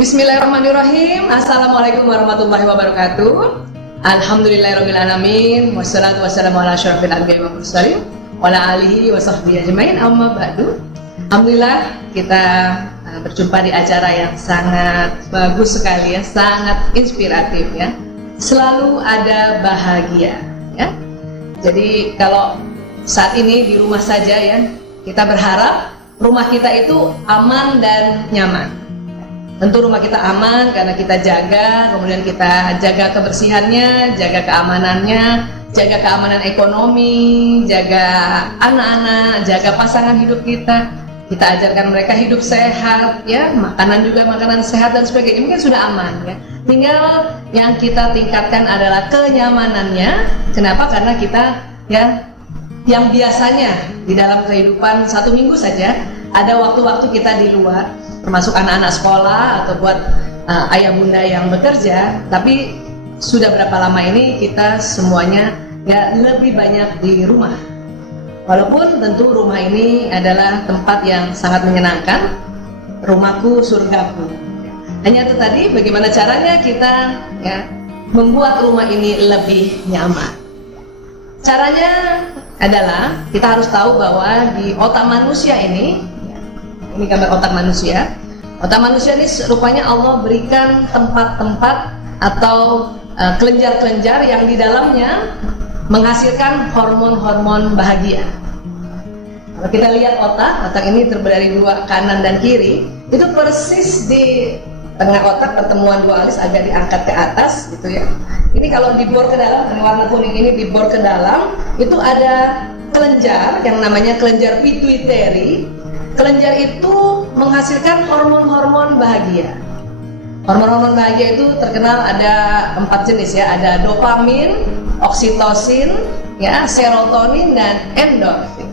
Bismillahirrahmanirrahim. Assalamualaikum warahmatullahi wabarakatuh. Alhamdulillahirrahmanirrahim. Wassalatu wassalamu ala asyrafil anbiya'i wal mursalin wa ala alihi wa sahbihi ajmain. Amma ba'du. Alhamdulillah kita berjumpa di acara yang sangat bagus sekali ya, sangat inspiratif ya. Selalu ada bahagia ya. Jadi kalau saat ini di rumah saja ya, kita berharap rumah kita itu aman dan nyaman. Tentu rumah kita aman karena kita jaga, kemudian kita jaga kebersihannya, jaga keamanannya, jaga keamanan ekonomi, jaga anak-anak, jaga pasangan hidup kita. Kita ajarkan mereka hidup sehat, ya, makanan juga makanan sehat dan sebagainya. Mungkin sudah aman, ya. Tinggal yang kita tingkatkan adalah kenyamanannya. Kenapa? Karena kita, ya, yang biasanya di dalam kehidupan 1 minggu saja ada waktu-waktu kita di luar, termasuk anak-anak sekolah atau buat ayah bunda yang bekerja. Tapi sudah berapa lama ini kita semuanya ya lebih banyak di rumah. Walaupun tentu rumah ini adalah tempat yang sangat menyenangkan, rumahku surgaku. Hanya itu tadi, bagaimana caranya kita ya membuat rumah ini lebih nyaman. Caranya adalah kita harus tahu bahwa di otak manusia ini gambar otak manusia. Otak manusia ini rupanya Allah berikan tempat-tempat atau kelenjar-kelenjar yang di dalamnya menghasilkan hormon-hormon bahagia. Kalau kita lihat otak ini terdiri dari 2, kanan dan kiri. Itu persis di tengah otak pertemuan 2 alis agak diangkat ke atas gitu ya. Ini kalau dibor ke dalam, ini warna kuning ini dibor ke dalam, itu ada kelenjar yang namanya kelenjar pituitary. Kelenjar itu menghasilkan hormon-hormon bahagia. Hormon-hormon bahagia itu terkenal ada 4 jenis ya, ada dopamin, oksitosin, ya, serotonin dan endorfin.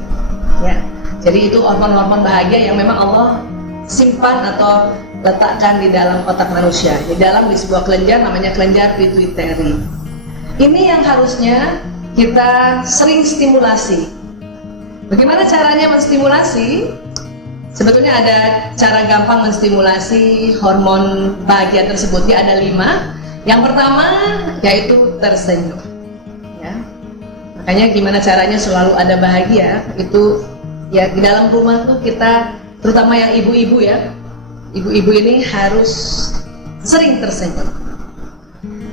Ya. Jadi itu hormon-hormon bahagia yang memang Allah simpan atau letakkan di dalam otak manusia. Di sebuah kelenjar namanya kelenjar pituitary. Ini yang harusnya kita sering stimulasi. Bagaimana caranya menstimulasi? Sebetulnya ada cara gampang menstimulasi hormon bahagia tersebut. Ya, ada 5. Yang pertama yaitu tersenyum. Ya. Makanya gimana caranya selalu ada bahagia? Itu ya di dalam rumah tuh kita, terutama yang ibu-ibu ya. Ibu-ibu ini harus sering tersenyum.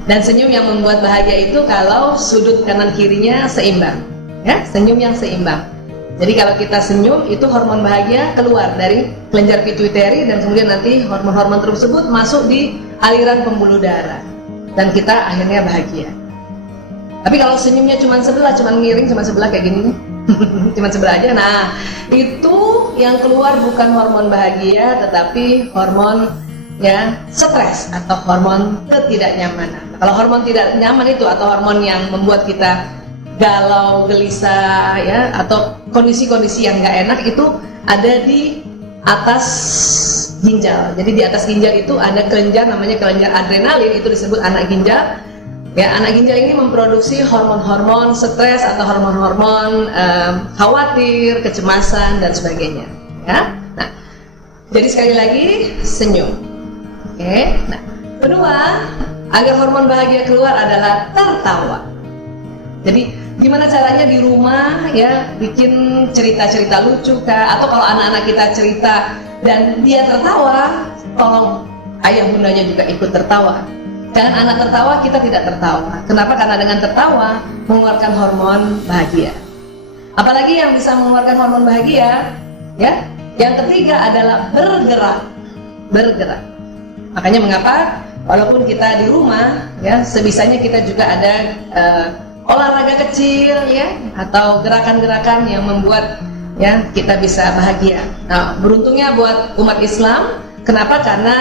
Dan senyum yang membuat bahagia itu kalau sudut kanan kirinya seimbang. Ya, senyum yang seimbang. Jadi kalau kita senyum, itu hormon bahagia keluar dari kelenjar pituitary dan kemudian nanti hormon-hormon tersebut masuk di aliran pembuluh darah dan kita akhirnya bahagia. Tapi kalau senyumnya cuma sebelah, cuma miring, cuma sebelah kayak gini, cuma sebelah aja, nah itu yang keluar bukan hormon bahagia tetapi hormon ya stres atau hormon ketidaknyamanan. Kalau hormon tidak nyaman itu atau hormon yang membuat kita galau, gelisah ya, atau kondisi-kondisi yang nggak enak itu ada di atas ginjal. Jadi di atas ginjal itu ada kelenjar namanya kelenjar adrenalin, itu disebut anak ginjal. Ya, anak ginjal ini memproduksi hormon-hormon stres atau hormon-hormon khawatir, kecemasan dan sebagainya. Ya, nah, jadi sekali lagi senyum. Oke, nah, kedua agar hormon bahagia keluar adalah tertawa. Jadi gimana caranya di rumah ya bikin cerita-cerita lucu kah, atau kalau anak-anak kita cerita dan dia tertawa, tolong ayah bundanya juga ikut tertawa. Jangan anak tertawa, kita tidak tertawa. Kenapa? Karena dengan tertawa mengeluarkan hormon bahagia. Apalagi yang bisa mengeluarkan hormon bahagia ya. Yang ketiga adalah bergerak. Makanya mengapa walaupun kita di rumah ya, sebisanya kita juga ada olahraga kecil ya, atau gerakan-gerakan yang membuat ya kita bisa bahagia. Nah, beruntungnya buat umat Islam, kenapa? Karena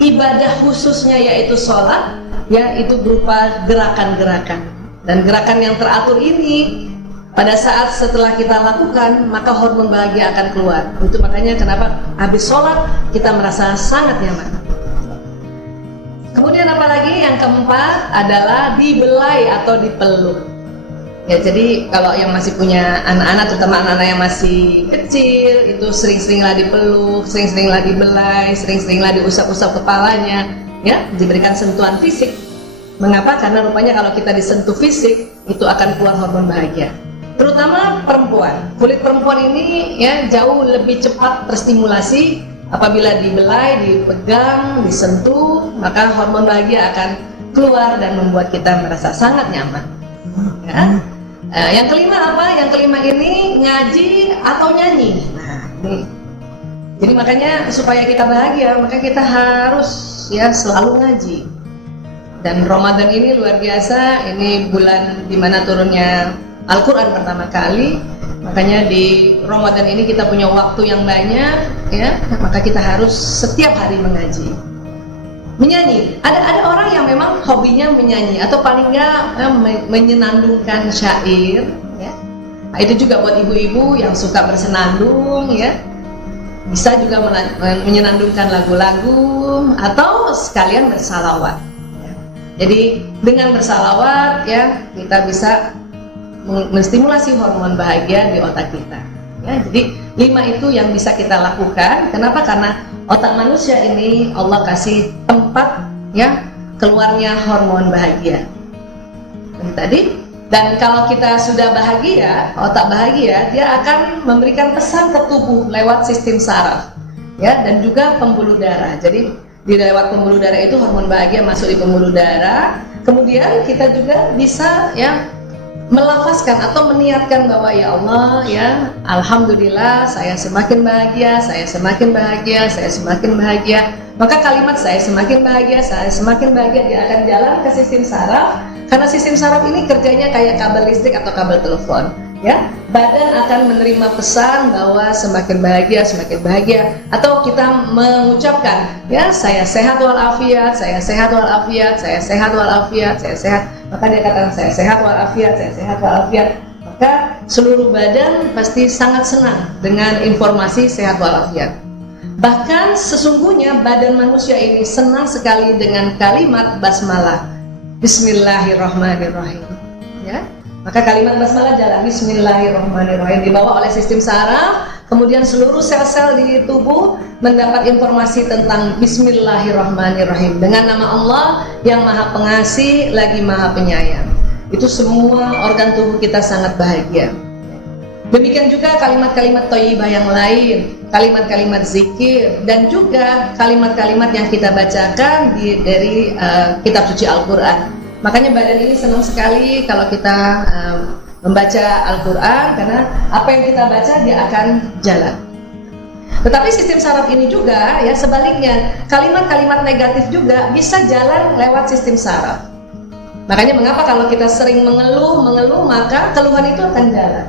ibadah khususnya yaitu sholat ya, itu berupa gerakan-gerakan, dan gerakan yang teratur ini pada saat setelah kita lakukan maka hormon bahagia akan keluar. Itu makanya kenapa habis sholat kita merasa sangat nyaman. Kemudian apalagi yang keempat adalah dibelai atau dipeluk. Ya, jadi kalau yang masih punya anak-anak, terutama anak-anak yang masih kecil, itu sering-seringlah dipeluk, sering-seringlah dibelai, sering-seringlah diusap-usap kepalanya, ya, diberikan sentuhan fisik. Mengapa? Karena rupanya kalau kita disentuh fisik, itu akan keluar hormon bahagia. Terutama perempuan. Kulit perempuan ini ya jauh lebih cepat terstimulasi apabila dibelai, dipegang, disentuh, maka hormon bahagia akan keluar dan membuat kita merasa sangat nyaman. Ya. Yang kelima apa? Yang kelima ini ngaji atau nyanyi. Nah, ini. Jadi makanya supaya kita bahagia, maka kita harus ya selalu ngaji. Dan Ramadan ini luar biasa, ini bulan dimana turunnya Al-Quran pertama kali. Makanya di Ramadan ini kita punya waktu yang banyak, ya, maka kita harus setiap hari mengaji. Menyanyi, ada orang yang memang hobinya menyanyi atau paling nggak menyenandungkan syair, ya. Nah, itu juga buat ibu-ibu yang suka bersenandung, ya, bisa juga menyenandungkan lagu-lagu atau sekalian bersalawat. Ya. Jadi dengan bersalawat, ya, kita bisa menstimulasi hormon bahagia di otak kita. Ya, jadi 5 itu yang bisa kita lakukan. Kenapa? Karena otak manusia ini Allah kasih tempat ya keluarnya hormon bahagia. Tadi, dan kalau kita sudah bahagia, otak bahagia, dia akan memberikan pesan ke tubuh lewat sistem saraf, ya, dan juga pembuluh darah. Jadi di lewat pembuluh darah itu hormon bahagia masuk di pembuluh darah. Kemudian kita juga bisa ya melafazkan atau meniatkan bahwa ya Allah ya alhamdulillah saya semakin bahagia, saya semakin bahagia, saya semakin bahagia. Maka kalimat saya semakin bahagia, saya semakin bahagia dia akan jalan ke sistem saraf, karena sistem saraf ini kerjanya kayak kabel listrik atau kabel telepon, ya. Badan akan menerima pesan bahwa semakin bahagia, semakin bahagia, atau kita mengucapkan ya saya sehat walafiat, saya sehat walafiat, saya sehat walafiat, saya sehat. Maka dia katakan saya sehat walafiat, saya sehat walafiat. Maka seluruh badan pasti sangat senang dengan informasi sehat walafiat. Bahkan sesungguhnya badan manusia ini senang sekali dengan kalimat basmalah, Bismillahirrahmanirrahim. Ya, maka kalimat basmalah jalan Bismillahirrahmanirrahim dibawa oleh sistem saraf, kemudian seluruh sel-sel di tubuh mendapat informasi tentang Bismillahirrahmanirrahim dengan nama Allah yang Maha Pengasih lagi Maha Penyayang. Itu semua organ tubuh kita sangat bahagia. Demikian juga kalimat-kalimat thayyibah yang lain, kalimat-kalimat zikir, dan juga kalimat-kalimat yang kita bacakan dari kitab suci Al-Quran. Makanya badan ini senang sekali kalau kita membaca Al-Quran, karena apa yang kita baca dia akan jalan. Tetapi sistem saraf ini juga ya sebaliknya, kalimat-kalimat negatif juga bisa jalan lewat sistem saraf. Makanya mengapa kalau kita sering mengeluh, maka keluhan itu akan jalan.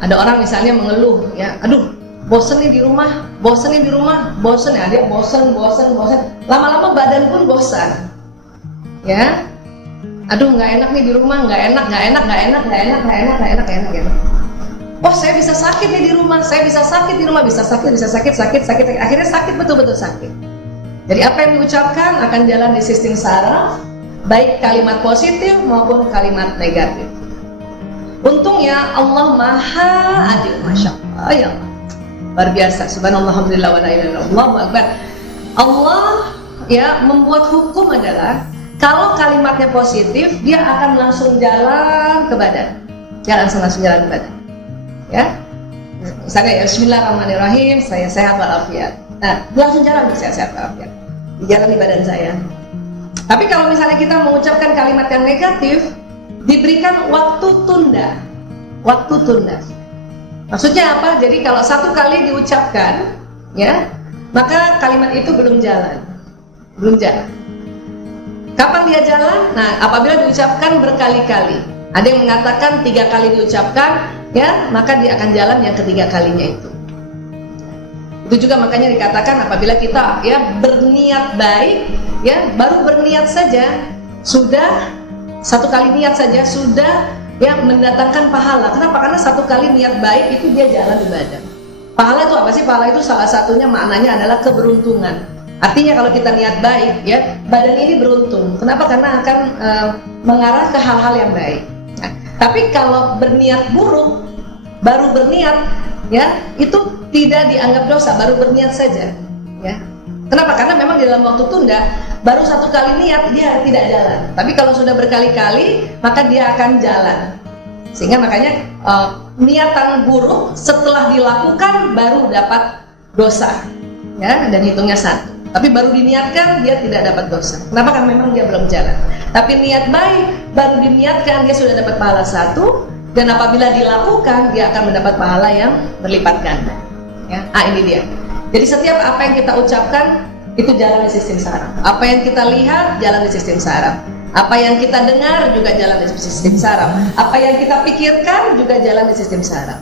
Ada orang misalnya mengeluh, ya, aduh, bosen nih di rumah, bosen ya, dia bosen. Lama-lama badan pun bosan, ya. Aduh, nggak enak nih di rumah, nggak enak. Oh, saya bisa sakit nih di rumah, bisa sakit, akhirnya sakit betul-betul sakit. Jadi apa yang diucapkan akan jalan di sistem saraf, baik kalimat positif maupun kalimat negatif. Untungnya Allah Maha Adil, Masya Allah, ya luar biasa, subhanallah, alhamdulillah, wa la ilaha illallah, Allahu akbar. Allah ya membuat hukum adalah kalau kalimatnya positif, dia akan langsung jalan ke badan, langsung jalan ke badan, ya. Misalnya ya Bismillahirrahmanirrahim, saya sehat walafiat. Nah, langsung jalan saya sehat walafiat, jalan di badan saya. Tapi kalau misalnya kita mengucapkan kalimat yang negatif, diberikan waktu tunda. Maksudnya apa? Jadi kalau satu kali diucapkan, ya, maka kalimat itu belum jalan. Kapan dia jalan? Nah, apabila diucapkan berkali-kali. Ada yang mengatakan 3 kali diucapkan, ya, maka dia akan jalan yang ketiga kalinya itu. Itu juga makanya dikatakan apabila kita ya berniat baik, ya, baru berniat saja sudah, satu kali niat saja sudah ya mendatangkan pahala. Kenapa? Karena satu kali niat baik itu dia jalan di badan. Pahala itu apa sih? Pahala itu salah satunya maknanya adalah keberuntungan. Artinya kalau kita niat baik, ya, badan ini beruntung. Kenapa? Karena akan mengarah ke hal-hal yang baik. Nah, Tapi kalau berniat buruk, baru berniat, ya itu tidak dianggap dosa, baru berniat saja, ya. Kenapa? Karena memang di dalam waktu tunda, baru satu kali niat dia tidak jalan. Tapi kalau sudah berkali-kali, maka dia akan jalan. Sehingga makanya niatan buruk setelah dilakukan baru dapat dosa, ya, dan hitungnya 1. Tapi baru diniatkan dia tidak dapat dosa. Kenapa? Karena memang dia belum jalan. Tapi niat baik baru diniatkan dia sudah dapat pahala 1, dan apabila dilakukan dia akan mendapat pahala yang berlipat ganda. Ya, ini dia. Jadi setiap apa yang kita ucapkan itu jalan di sistem saraf. Apa yang kita lihat jalan di sistem saraf. Apa yang kita dengar juga jalan di sistem saraf. Apa yang kita pikirkan juga jalan di sistem saraf.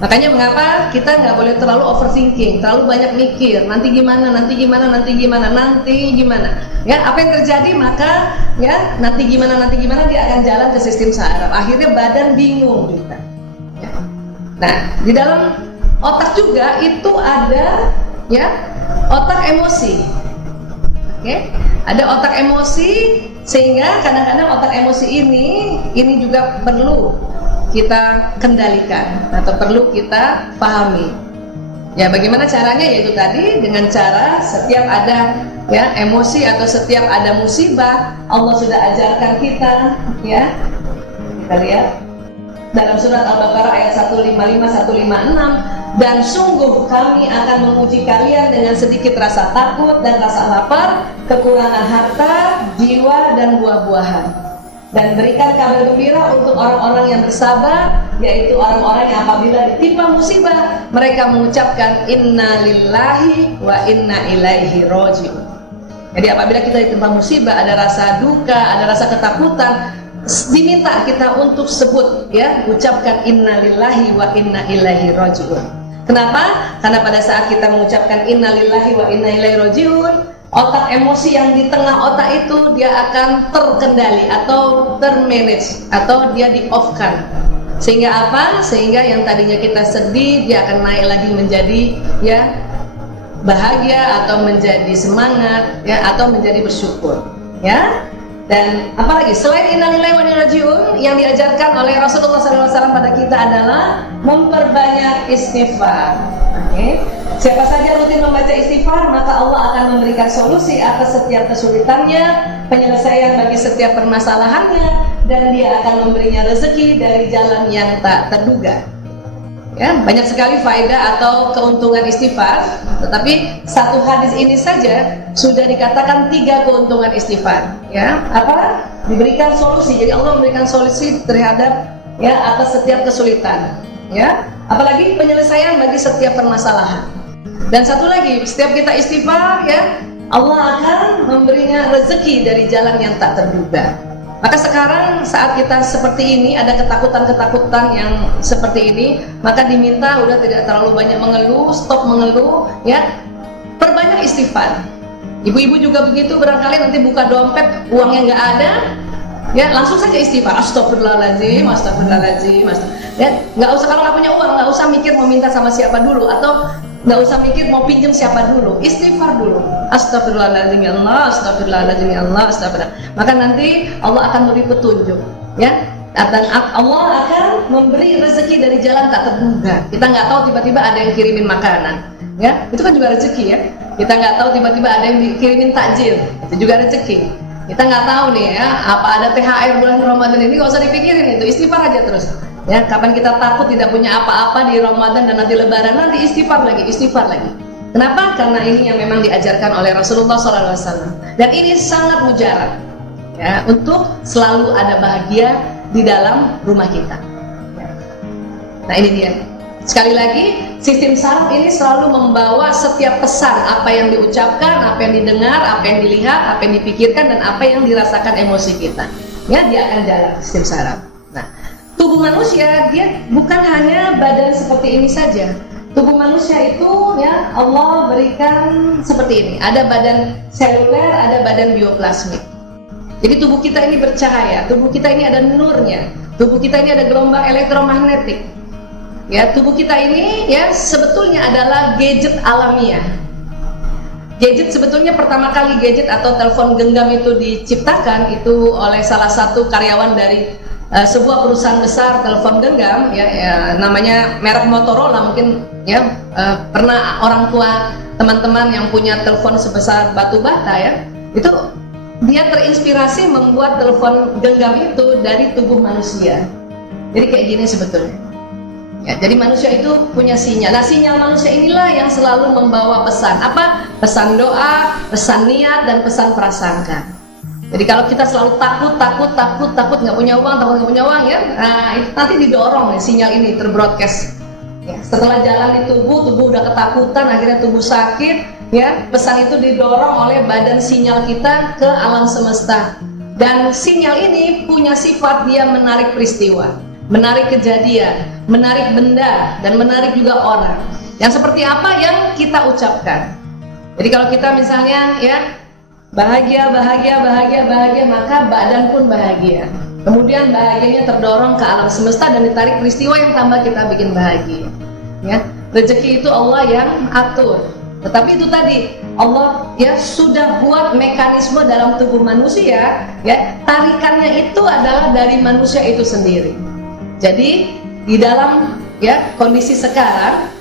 Makanya mengapa kita nggak boleh terlalu overthinking, terlalu banyak mikir, nanti gimana, nanti gimana, nanti gimana, nanti gimana. Ya, apa yang terjadi maka ya nanti gimana dia akan jalan ke sistem saraf. Akhirnya badan bingung kita. Ya. Nah, di dalam otak juga itu ada ya otak emosi. Oke, ada otak emosi, sehingga kadang-kadang otak emosi ini juga perlu kita kendalikan atau perlu kita pahami. Ya, bagaimana caranya? Yaitu tadi dengan cara setiap ada ya emosi atau setiap ada musibah, Allah sudah ajarkan kita, ya. Kita lihat dalam surat Al-Baqarah ayat 155-156, dan sungguh kami akan menguji kalian dengan sedikit rasa takut dan rasa lapar, kekurangan harta, jiwa, dan buah-buahan. Dan berikan kabar gembira untuk orang-orang yang bersabar, yaitu orang-orang yang apabila ditimpa musibah mereka mengucapkan inna lillahi wa inna ilaihi raji'un. Jadi apabila kita ditimpa musibah, ada rasa duka, ada rasa ketakutan, diminta kita untuk sebut, ya, ucapkan inna lillahi wa inna ilaihi raji'un. Kenapa? Karena pada saat kita mengucapkan inna lillahi wa inna ilaihi raji'un, otak emosi yang di tengah otak itu dia akan terkendali atau termanage atau dia di-off-kan. Sehingga apa? Sehingga yang tadinya kita sedih dia akan naik lagi menjadi ya bahagia atau menjadi semangat ya atau menjadi bersyukur. Ya. Dan apalagi selain innalillahi wa inna ilaihi raji'un, yang diajarkan oleh Rasulullah SAW pada kita adalah memperbanyak istighfar. Oke. Siapa saja rutin membaca istighfar, maka Allah akan memberikan solusi atas setiap kesulitannya, penyelesaian bagi setiap permasalahannya, dan dia akan memberinya rezeki dari jalan yang tak terduga. Ya, banyak sekali faedah atau keuntungan istighfar, tetapi satu hadis ini saja sudah dikatakan 3 keuntungan istighfar. Ya, apa? Diberikan solusi. Jadi Allah memberikan solusi terhadap ya atas setiap kesulitan. Ya, apalagi penyelesaian bagi setiap permasalahan. Dan satu lagi, setiap kita istighfar, ya Allah akan memberinya rezeki dari jalan yang tak terduga. Maka sekarang saat kita seperti ini, ada ketakutan-ketakutan yang seperti ini, maka diminta udah tidak terlalu banyak mengeluh, stop mengeluh, ya, perbanyak istighfar. Ibu-ibu juga begitu, barangkali nanti buka dompet uangnya nggak ada, ya langsung saja istighfar, astagfirullahaladzim, astagfirullahaladzim, ya nggak usah, kalau nggak punya uang nggak usah mikir mau minta sama siapa dulu, atau nggak usah mikir mau pinjam siapa dulu, istighfar dulu, astagfirullahaladzim ya Allah, astagfirullahaladzim ya Allah, astagfirullah. Maka nanti Allah akan memberi petunjuk, ya, dan Allah akan memberi rezeki dari jalan tak terduga. Kita nggak tahu tiba-tiba ada yang kirimin makanan, ya, itu kan juga rezeki, ya. Kita nggak tahu tiba-tiba ada yang kirimin takjil, itu juga rezeki. Kita nggak tahu nih, ya, apa ada THR bulan Ramadan ini, nggak usah dipikirin, itu istighfar aja terus. Ya, kapan kita takut tidak punya apa-apa di Ramadan dan nanti Lebaran, nanti istighfar lagi, istighfar lagi. Kenapa? Karena ini yang memang diajarkan oleh Rasulullah SAW. Dan ini sangat mujarab, ya, untuk selalu ada bahagia di dalam rumah kita. Nah ini dia. Sekali lagi, sistem saraf ini selalu membawa setiap pesan, apa yang diucapkan, apa yang didengar, apa yang dilihat, apa yang dipikirkan, dan apa yang dirasakan emosi kita. Ya, dia akan jalan sistem saraf. Nah, tubuh manusia dia bukan hanya badan seperti ini saja. Tubuh manusia itu ya Allah berikan seperti ini. Ada badan seluler, ada badan bioplasmik. Jadi tubuh kita ini bercahaya, tubuh kita ini ada nurnya, tubuh kita ini ada gelombang elektromagnetik. Ya, tubuh kita ini ya sebetulnya adalah gadget alamiah. Gadget sebetulnya pertama kali gadget atau telepon genggam itu diciptakan itu oleh salah satu karyawan dari sebuah perusahaan besar telepon genggam namanya merek Motorola, mungkin pernah orang tua teman-teman yang punya telepon sebesar batu bata itu dia terinspirasi membuat telepon genggam itu dari tubuh manusia. Jadi kayak gini sebetulnya. Jadi manusia itu punya sinyal. Nah, sinyal manusia inilah yang selalu membawa pesan. Apa? Pesan doa, pesan niat, dan pesan prasangka. Jadi kalau kita selalu takut nggak punya uang, nah, itu nanti didorong sinyal ini terbroadcast. Setelah jalan di tubuh udah ketakutan, akhirnya tubuh sakit. Pesan itu didorong oleh badan sinyal kita ke alam semesta. Dan sinyal ini punya sifat dia menarik peristiwa, menarik kejadian, menarik benda, dan menarik juga orang. Yang seperti apa yang kita ucapkan. Jadi kalau kita misalnya bahagia, maka badan pun bahagia. Kemudian bahagianya terdorong ke alam semesta dan ditarik peristiwa yang tambah kita bikin bahagia. Rezeki itu Allah yang atur. Tetapi itu tadi Allah sudah buat mekanisme dalam tubuh manusia, tarikannya itu adalah dari manusia itu sendiri. Jadi di dalam kondisi sekarang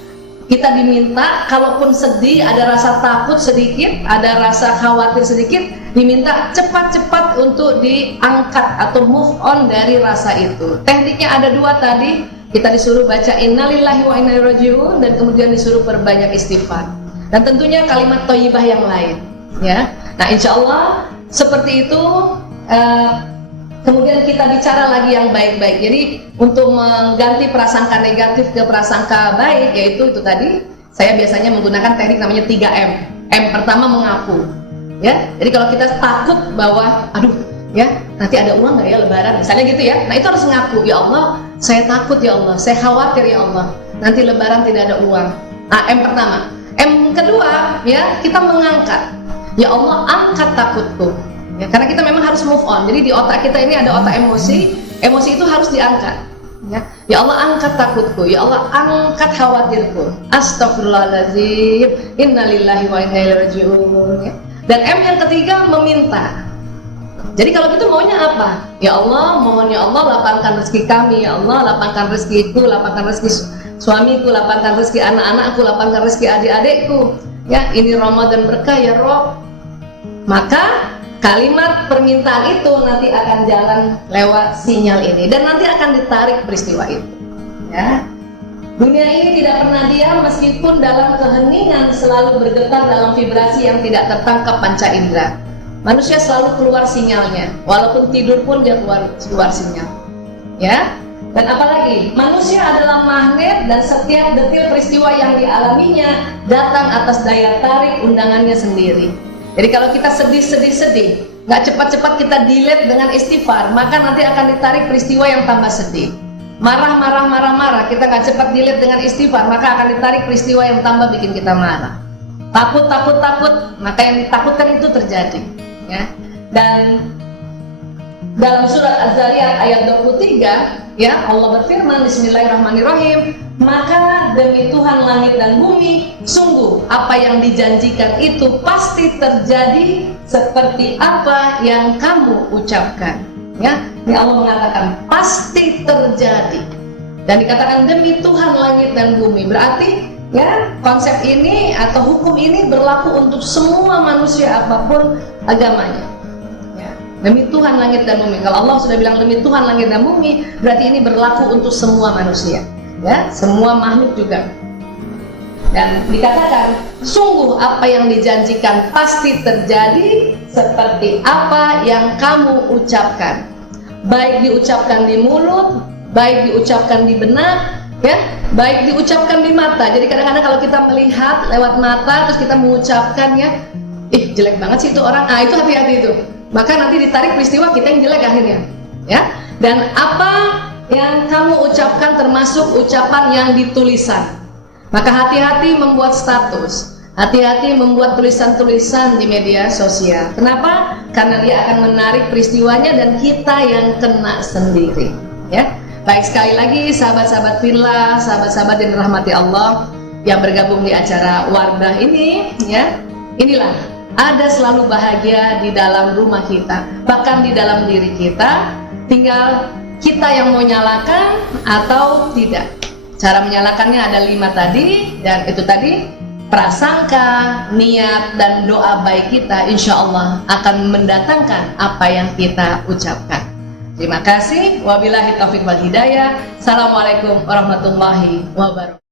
kita diminta, kalaupun sedih, ada rasa takut sedikit, ada rasa khawatir sedikit, diminta cepat-cepat untuk diangkat atau move on dari rasa itu. Tekniknya ada dua tadi, kita disuruh baca innalillahi wa inna ilaihi raji'un, dan kemudian disuruh perbanyak istighfar. Dan tentunya kalimat thayyibah yang lain. Nah, insya Allah seperti itu. Kemudian kita bicara lagi yang baik-baik. Jadi untuk mengganti prasangka negatif ke prasangka baik, yaitu itu tadi saya biasanya menggunakan teknik namanya 3M. M pertama mengaku. Jadi kalau kita takut bahwa nanti ada uang nggak lebaran, misalnya gitu nah itu harus ngaku, ya Allah saya takut, ya Allah saya khawatir, ya Allah nanti lebaran tidak ada uang. Nah, M pertama. M kedua kita mengangkat, ya Allah angkat takutku. Karena kita memang harus move on. Jadi di otak kita ini ada otak emosi itu harus diangkat. Ya Allah angkat takutku, ya Allah angkat khawatirku. Astagfirullahaladzim, innalillahi wa inna ilaihi raji'un. Dan M yang ketiga meminta. Jadi kalau gitu maunya apa? Ya Allah, mohon ya Allah lapangkan rezeki kami, ya Allah lapangkan rezekiku, lapangkan rezeki suamiku, lapangkan rezeki anak-anakku, lapangkan rezeki adik-adikku. Ini Ramadan berkah ya Rob. Maka kalimat permintaan itu nanti akan jalan lewat sinyal ini dan nanti akan ditarik peristiwa itu. Dunia ini tidak pernah diam, meskipun dalam keheningan selalu bergetar dalam vibrasi yang tidak tertangkap panca indera. Manusia selalu keluar sinyalnya, walaupun tidur pun dia keluar sinyal. Dan apalagi manusia adalah magnet, dan setiap detil peristiwa yang dialaminya datang atas daya tarik undangannya sendiri. Jadi kalau kita sedih, nggak cepat-cepat kita delete dengan istighfar, maka nanti akan ditarik peristiwa yang tambah sedih. Marah, kita nggak cepat delete dengan istighfar, maka akan ditarik peristiwa yang tambah bikin kita marah. Takut, maka yang ditakutkan itu terjadi. Dan dalam surat Az-Zariyat ayat 23, Allah berfirman, Bismillahirrahmanirrahim, maka demi Tuhan langit dan bumi, sungguh apa yang dijanjikan itu pasti terjadi seperti apa yang kamu ucapkan. Ini Allah mengatakan pasti terjadi, dan dikatakan demi Tuhan langit dan bumi, berarti konsep ini atau hukum ini berlaku untuk semua manusia apapun agamanya. Demi Tuhan langit dan bumi. Kalau Allah sudah bilang demi Tuhan langit dan bumi, berarti ini berlaku untuk semua manusia, semua makhluk juga. Dan dikatakan sungguh apa yang dijanjikan pasti terjadi seperti apa yang kamu ucapkan, baik diucapkan di mulut, baik diucapkan di benak, baik diucapkan di mata. Jadi kadang-kadang kalau kita melihat lewat mata terus kita mengucapkannya, jelek banget sih itu orang, itu hati-hati itu, maka nanti ditarik peristiwa kita yang jelek akhirnya. Dan apa yang kamu ucapkan termasuk ucapan yang ditulisan, maka hati-hati membuat status, hati-hati membuat tulisan-tulisan di media sosial. Kenapa? Karena dia akan menarik peristiwanya dan kita yang kena sendiri. Baik, sekali lagi sahabat-sahabat Villa, sahabat-sahabat yang dirahmati Allah yang bergabung di acara Wardah ini, inilah ada selalu bahagia di dalam rumah kita, bahkan di dalam diri kita. Tinggal kita yang mau nyalakan atau tidak. Cara menyalakannya ada 5 tadi, dan itu tadi prasangka, niat, dan doa baik kita insya Allah akan mendatangkan apa yang kita ucapkan. Terima kasih. Wabillahi taufiq wal hidayah. Assalamualaikum warahmatullahi wabarakatuh.